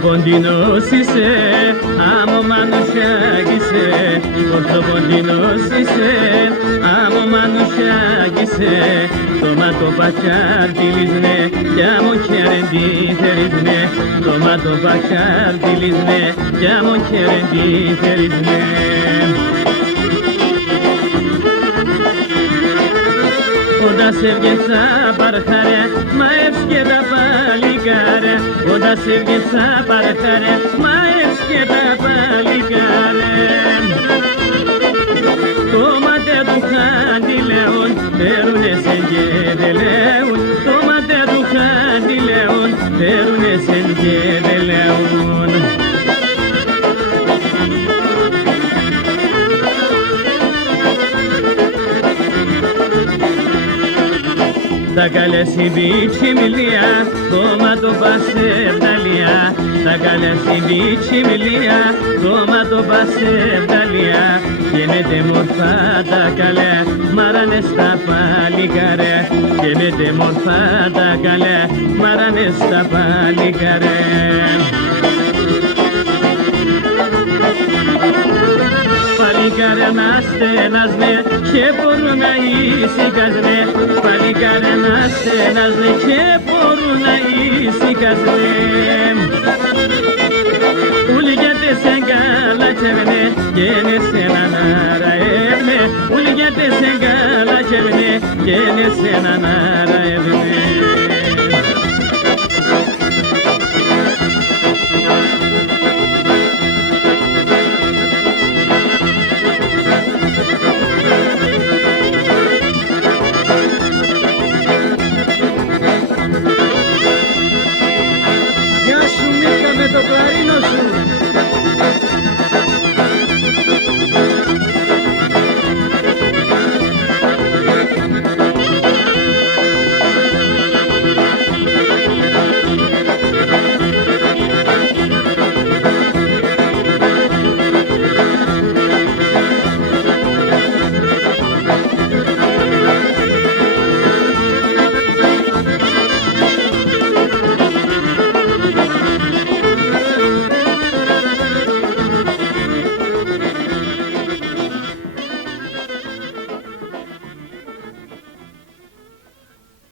Ποντινός είσαι, άμμο μανουσιάγησε. Πόσο ποντινός είσαι, άμμο μανουσιάγησε. Τόματο πατσάρτιλισνε, κι άμμο χερεντήθερισμνε. Τόματο πατσάρτιλισνε, κι άμμο χερεντήθερισμνε. Όταν σε βγες απ' παρχάρια, μαεύς και τα παλικάρια. Όταν σε βγες απ' παρχάρια, μαεύς και τα παλικάρια. Το ματέ του χαντιλέων, φέρουνε σε και δε λέουν. Το ματέ του χαντιλέων, φέρουνε σε και δε λέουν. Τα καλές η μπίτσι μιλία, κόμμα το πασεβδαλία. Τα καλές η μπίτσι μιλία, κόμμα το πασεβδαλία. Γίνεται μορφά τα καλέ, μάρανε στα παλικάρε. Γίνεται μορφά τα καλέ, μάρανε στα παλικάρε. Παλικάρε να στενάζνε και μπορούν να ησυχάζνε. Παλικάρε να στενάζνε και μπορούν να ησυχάζνε. Ούλοι γιατί σε καλατσεύνε και είναι σε έναν αραεύνε. Ούλοι γιατί σε καλατσεύνε και είναι σε έναν αραεύνε.